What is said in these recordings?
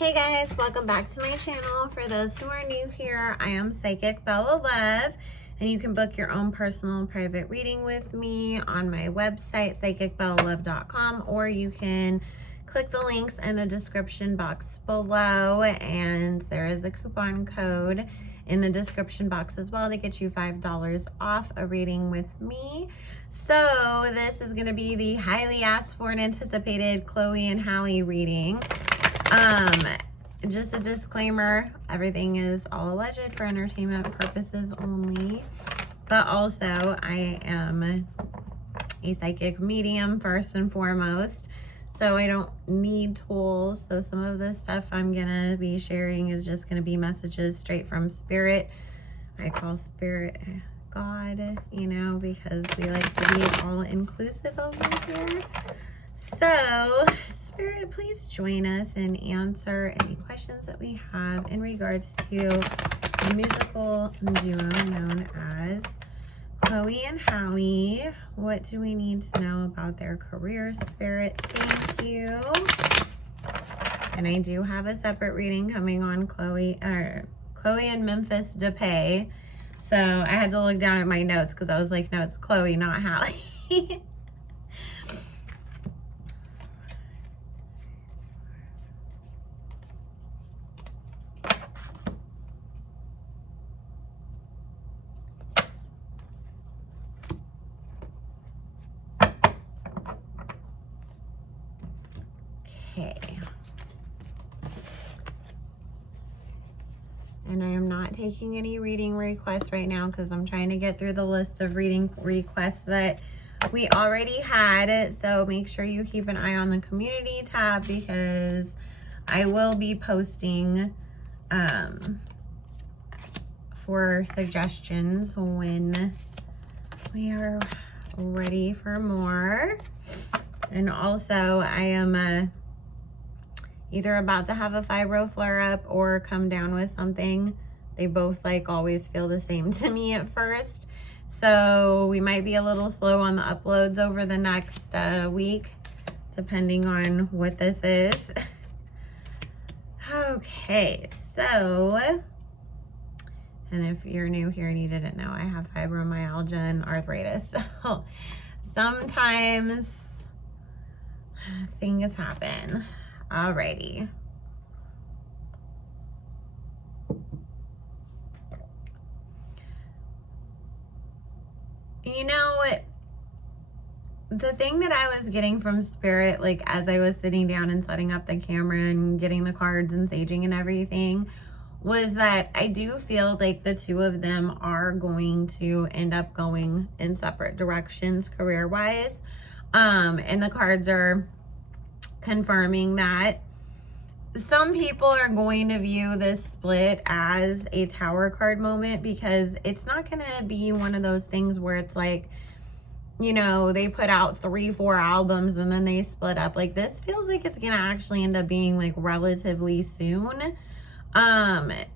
Hey guys, welcome back to my channel. For those who are new here, I am Psychic Bella Love, and you can book your own personal and private reading with me on my website, psychicbellalove.com, or you can click the links in the description box below, and there is a coupon code in the description box as well to get you $5 off a reading with me. So this is going to be the highly asked for and anticipated Chloe and Halle reading. Just a disclaimer, everything is all alleged for entertainment purposes only, but also I am a psychic medium first and foremost, so I don't need tools. So some of the stuff I'm gonna be sharing is just gonna be messages straight from spirit. I call spirit God, you know, because we like to be all inclusive over here. So Spirit, please join us and answer any questions that we have in regards to the musical duo known as Chloe and Halle. What do we need to know about their career, Spirit? Thank you. And I do have a separate reading coming on Chloe and Memphis Depay. So I had to look down at my notes because I was like, no, it's Chloe, not Halle. Okay. And I am not taking any reading requests right now because I'm trying to get through the list of reading requests that we already had. So make sure you keep an eye on the community tab because I will be posting for suggestions when we are ready for more. And also I am either about to have a fibro flare-up or come down with something. They both like always feel the same to me at first. So we might be a little slow on the uploads over the next week, depending on what this is. Okay, so, and if you're new here and you didn't know, I have fibromyalgia and arthritis. So sometimes things happen. Alrighty. You know, the thing that I was getting from Spirit, like as I was sitting down and setting up the camera and getting the cards and saging and everything, was that I do feel like the two of them are going to end up going in separate directions career-wise. And the cards are confirming that. Some people are going to view this split as a Tower card moment because it's not going to be one of those things where it's like, you know, they put out 3-4 albums and then they split up. Like this feels like it's going to actually end up being like relatively soon. And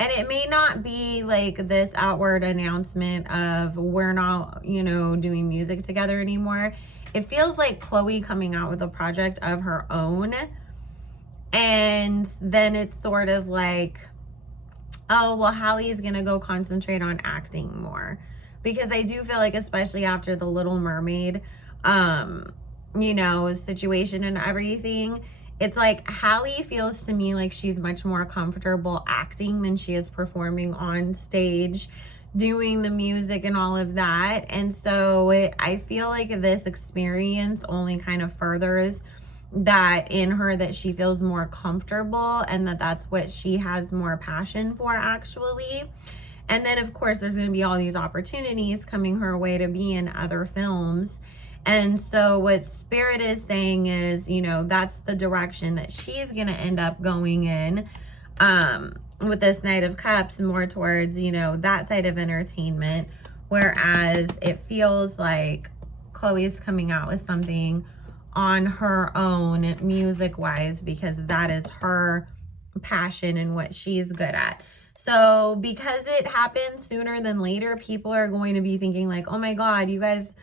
it may not be like this outward announcement of we're not, you know, doing music together anymore. It feels like Chloe coming out with a project of her own. And then it's sort of like, oh, well, Halle's going to go concentrate on acting more. Because I do feel like, especially after the Little Mermaid, you know, situation and everything, it's like Halle feels to me like she's much more comfortable acting than she is performing on stage, doing the music and all of that. And so I feel like this experience only kind of furthers that in her, that she feels more comfortable and that that's what she has more passion for actually. And then of course there's going to be all these opportunities coming her way to be in other films. And so what Spirit is saying is, you know, that's the direction that she's going to end up going in with this Knight of Cups, more towards, you know, that side of entertainment. Whereas it feels like Chloe's coming out with something on her own music wise because that is her passion and what she's good at. So because it happens sooner than later, people are going to be thinking like, oh my God, you guys,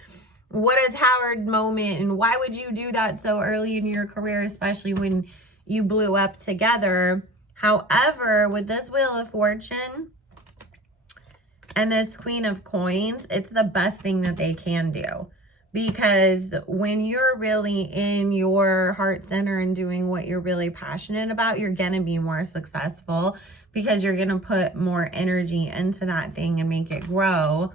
what a Howard moment. And why would you do that so early in your career, especially when you blew up together. However, with this Wheel of Fortune and this Queen of Coins, it's the best thing that they can do. Because when you're really in your heart center and doing what you're really passionate about, you're going to be more successful because you're going to put more energy into that thing and make it grow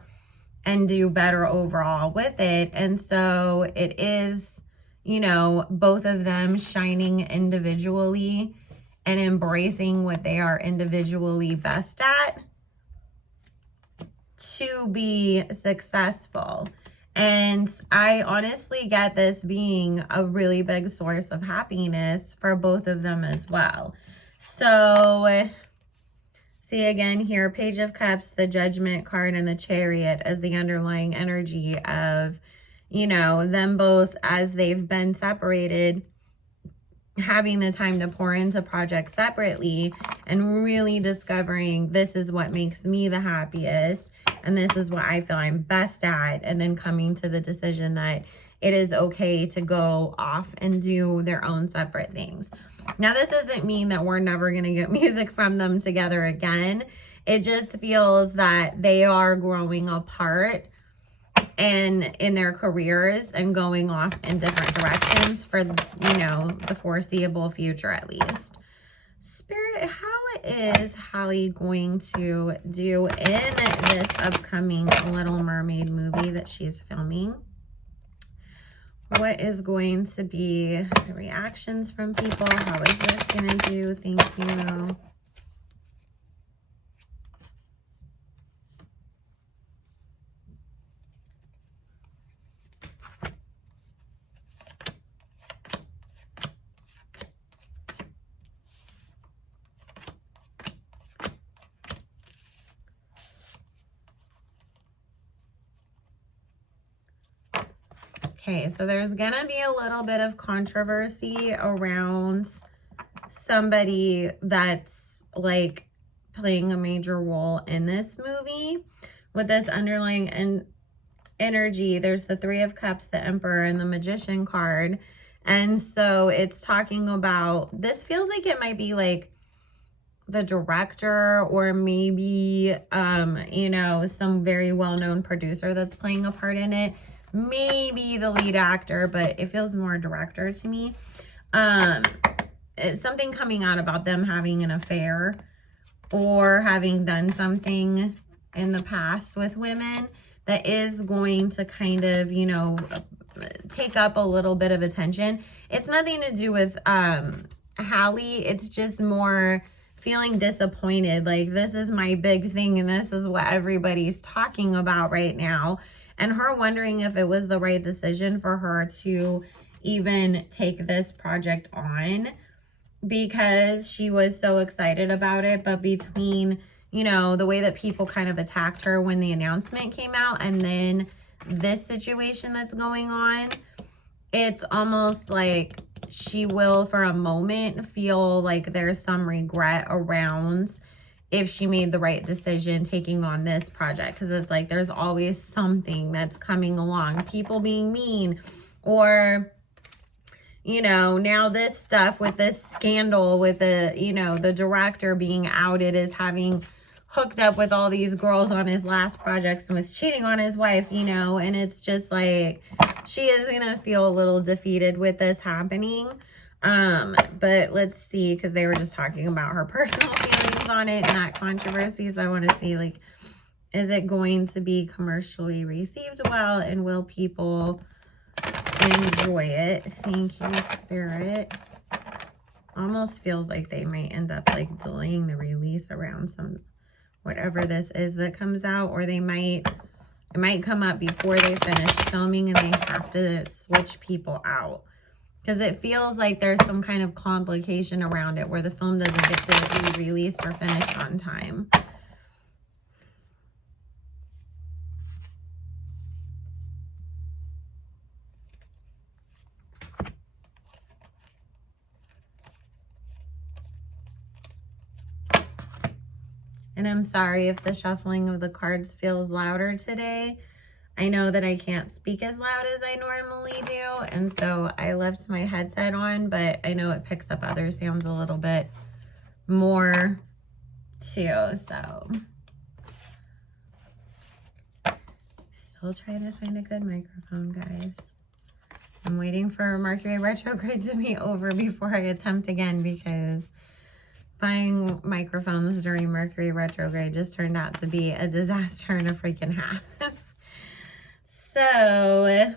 and do better overall with it. And so it is, you know, both of them shining individually and embracing what they are individually best at to be successful. And I honestly get this being a really big source of happiness for both of them as well. So see again here, Page of Cups, the Judgment card, and the Chariot as the underlying energy of, you know, them both as they've been separated, having the time to pour into projects separately and really discovering this is what makes me the happiest and this is what I feel I'm best at, and then coming to the decision that it is okay to go off and do their own separate things. Now, this doesn't mean that we're never going to get music from them together again. It just feels that they are growing apart and in their careers and going off in different directions for, you know, the foreseeable future at least. Spirit, how is Halle going to do in this upcoming Little Mermaid movie that she's filming? What is going to be the reactions from people? How is this going to do? Thank you. Okay, so there's gonna be a little bit of controversy around somebody that's like playing a major role in this movie with this underlying energy. There's the Three of Cups, the Emperor, and the Magician card. And so it's talking about, this feels like it might be like the director or maybe, you know, some very well-known producer that's playing a part in it. Maybe the lead actor, but it feels more director to me. It's something coming out about them having an affair or having done something in the past with women that is going to kind of, you know, take up a little bit of attention. It's nothing to do with Halle. It's just more feeling disappointed. Like, this is my big thing and this is what everybody's talking about right now. And her wondering if it was the right decision for her to even take this project on because she was so excited about it. But between, you know, the way that people kind of attacked her when the announcement came out and then this situation that's going on, it's almost like she will for a moment feel like there's some regret around if she made the right decision taking on this project, because it's like there's always something that's coming along, people being mean, or, you know, now this stuff with this scandal with the, you know, the director being outed as having hooked up with all these girls on his last projects and was cheating on his wife, you know, and it's just like she is gonna feel a little defeated with this happening. But let's see, because they were just talking about her personal feelings on it and that controversy. So I want to see, like, is it going to be commercially received well and will people enjoy it? Thank you, Spirit. Almost feels like they might end up like delaying the release around some whatever this is that comes out, or they might, it might come up before they finish filming and they have to switch people out. Because it feels like there's some kind of complication around it where the film doesn't get to be released or finished on time. And I'm sorry if the shuffling of the cards feels louder today. I know that I can't speak as loud as I normally do, and so I left my headset on, but I know it picks up other sounds a little bit more too, so still trying to find a good microphone, guys. I'm waiting for Mercury retrograde to be over before I attempt again, because buying microphones during Mercury retrograde just turned out to be a disaster and a freaking half. So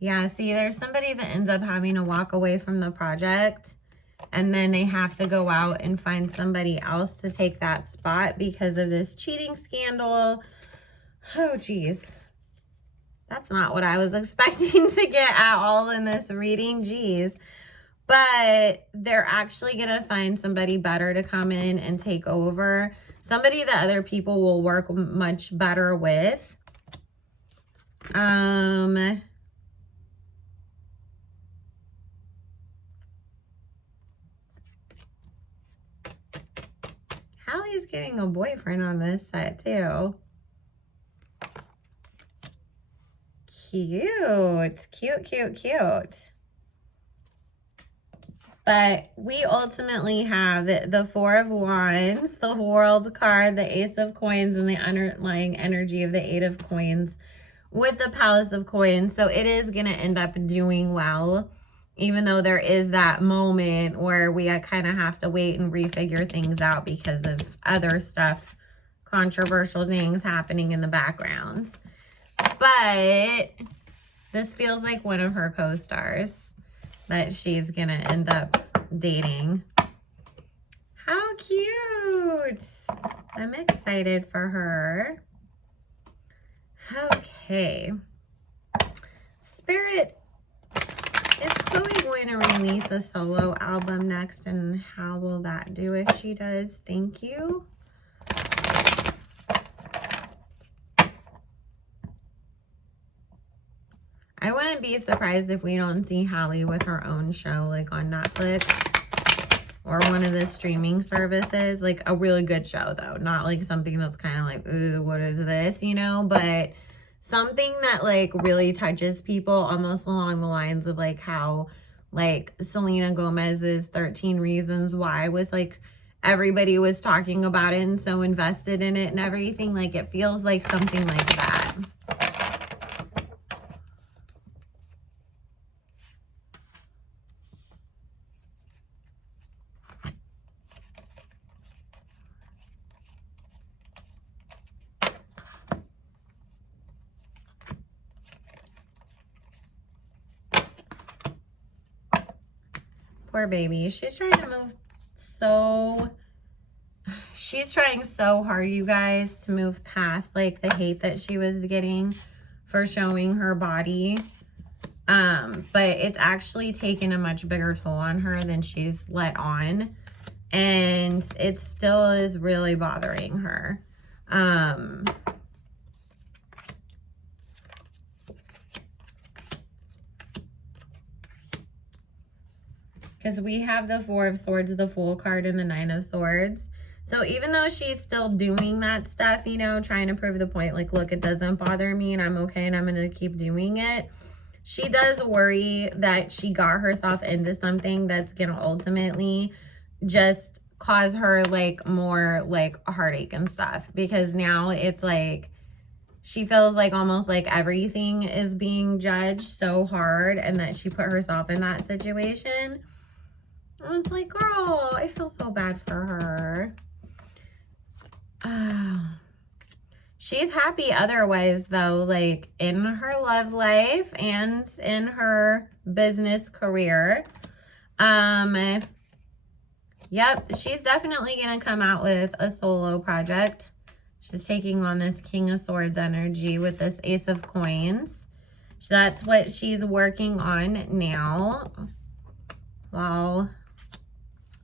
yeah, see, there's somebody that ends up having to walk away from the project, and then they have to go out and find somebody else to take that spot because of this cheating scandal. Oh, geez. That's not what I was expecting to get at all in this reading. Geez. But they're actually going to find somebody better to come in and take over. Somebody that other people will work much better with. Hallie's getting a boyfriend on this set too. Cute, cute, cute, cute. But we ultimately have the Four of Wands, the World card, the Ace of Coins, and the underlying energy of the Eight of Coins with the Palace of Coins. So it is going to end up doing well, even though there is that moment where we kind of have to wait and refigure things out because of other stuff, controversial things happening in the background. But this feels like one of her co-stars that she's gonna end up dating. How cute! I'm excited for her. Okay. Spirit, is Chloe going to release a solo album next, and how will that do if she does? Thank you. I wouldn't be surprised if we don't see Halle with her own show, like on Netflix or one of the streaming services. Like a really good show, though. Not like something that's kind of like, ooh, what is this, you know? But something that like really touches people, almost along the lines of like how like Selena Gomez's 13 Reasons Why was like, everybody was talking about it and so invested in it and everything. Like it feels like something like that. Poor baby. She's trying to move she's trying so hard, you guys, to move past like the hate that she was getting for showing her body. But it's actually taken a much bigger toll on her than she's let on. And it still is really bothering her. Because we have the Four of Swords, the Fool card, and the Nine of Swords. So even though she's still doing that stuff, you know, trying to prove the point, like, look, it doesn't bother me and I'm okay and I'm going to keep doing it, she does worry that she got herself into something that's going to ultimately just cause her, like, more, like, heartache and stuff. Because now it's like she feels like almost like everything is being judged so hard and that she put herself in that situation. I was like, girl, I feel so bad for her. She's happy otherwise, though, like in her love life and in her business career. Yep, she's definitely going to come out with a solo project. She's taking on this King of Swords energy with this Ace of Coins. So that's what she's working on now. Wow.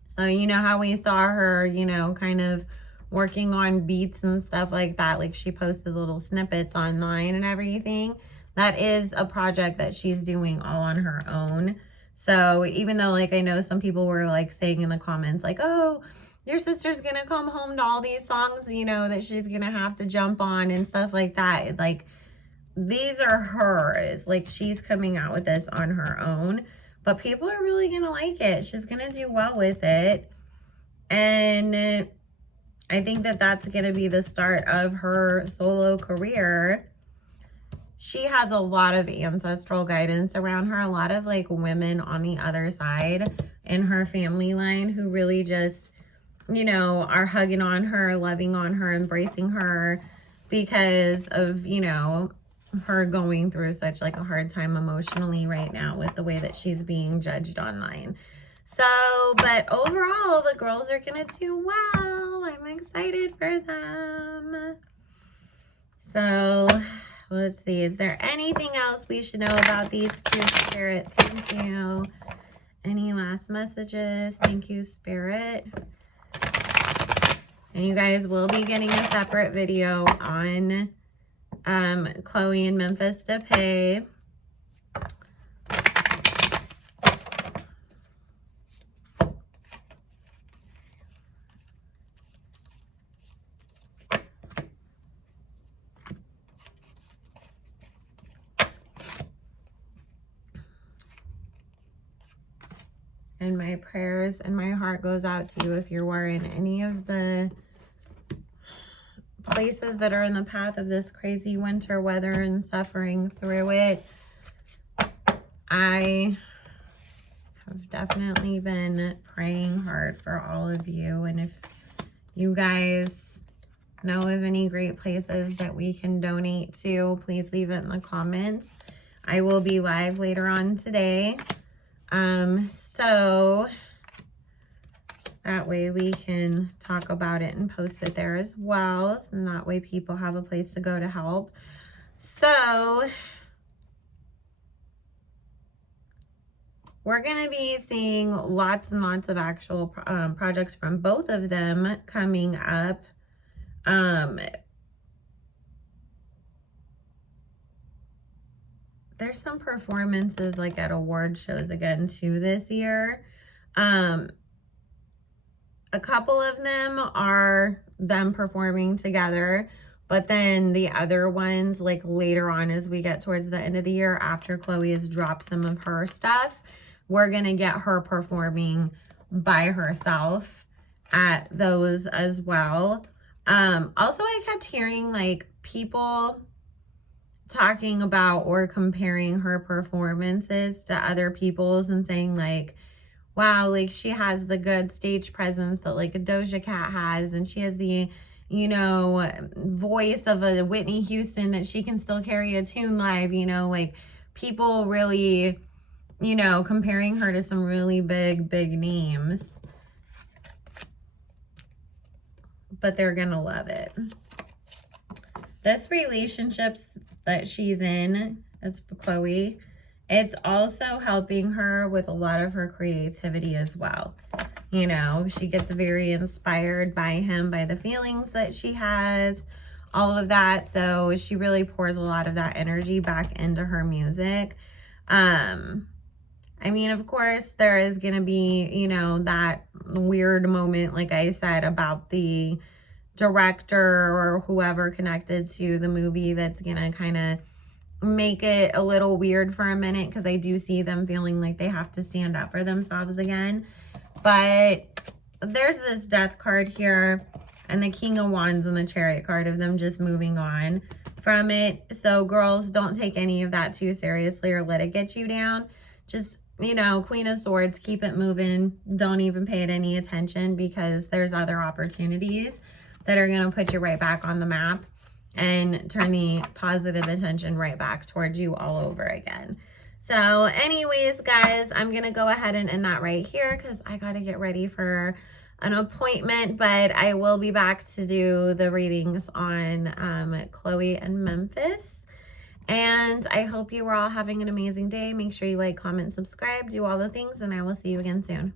So, you know how we saw her, you know, kind of working on beats and stuff like that. Like she posted little snippets online and everything. That is a project that she's doing all on her own. So even though like I know some people were like saying in the comments like, oh, your sister's gonna come home to all these songs, you know, that she's gonna have to jump on and stuff like that. Like, these are hers. Like, she's coming out with this on her own, but people are really gonna like it. She's gonna do well with it. And I think that that's gonna be the start of her solo career. She has a lot of ancestral guidance around her, a lot of like women on the other side in her family line who really just, you know, are hugging on her, loving on her, embracing her because of, you know, her going through such like a hard time emotionally right now with the way that she's being judged online. So, but overall, the girls are gonna do well. I'm excited for them. So, let's see. Is there anything else we should know about these two, Spirit? Thank you. Any last messages? Thank you, Spirit. And you guys will be getting a separate video on Chloe and Memphis Depay. And my prayers and my heart goes out to you if you are in any of the places that are in the path of this crazy winter weather and suffering through it. I have definitely been praying hard for all of you. And if you guys know of any great places that we can donate to, please leave it in the comments. I will be live later on today. So that way we can talk about it and post it there as well. And that way people have a place to go to help. So we're going to be seeing lots and lots of actual projects from both of them coming up. There's some performances like at award shows again too this year. A couple of them are them performing together, but then the other ones, like later on as we get towards the end of the year, after Chloe has dropped some of her stuff, we're gonna get her performing by herself at those as well. Also, I kept hearing like people talking about or comparing her performances to other people's and saying like, wow, like she has the good stage presence that like a Doja Cat has, and she has the, you know, voice of a Whitney Houston that she can still carry a tune live, you know, like people really, you know, comparing her to some really big names. But they're gonna love it. This relationships that she's in, as for Chloe, it's also helping her with a lot of her creativity as well. You know, she gets very inspired by him, by the feelings that she has, all of that. So she really pours a lot of that energy back into her music. I mean, of course, there is going to be, you know, that weird moment, like I said, about the director or whoever connected to the movie that's going to kind of make it a little weird for a minute, because I do see them feeling like they have to stand up for themselves again. But there's this death card here and the King of Wands and the Chariot card of them just moving on from it. So girls, don't take any of that too seriously or let it get you down. Just, you know, Queen of Swords, keep it moving. Don't even pay it any attention, because there's other opportunities that are going to put you right back on the map and turn the positive attention right back towards you all over again. So anyways, guys, I'm going to go ahead and end that right here because I got to get ready for an appointment, but I will be back to do the readings on Chloe and Memphis. And I hope you are all having an amazing day. Make sure you like, comment, subscribe, do all the things, and I will see you again soon.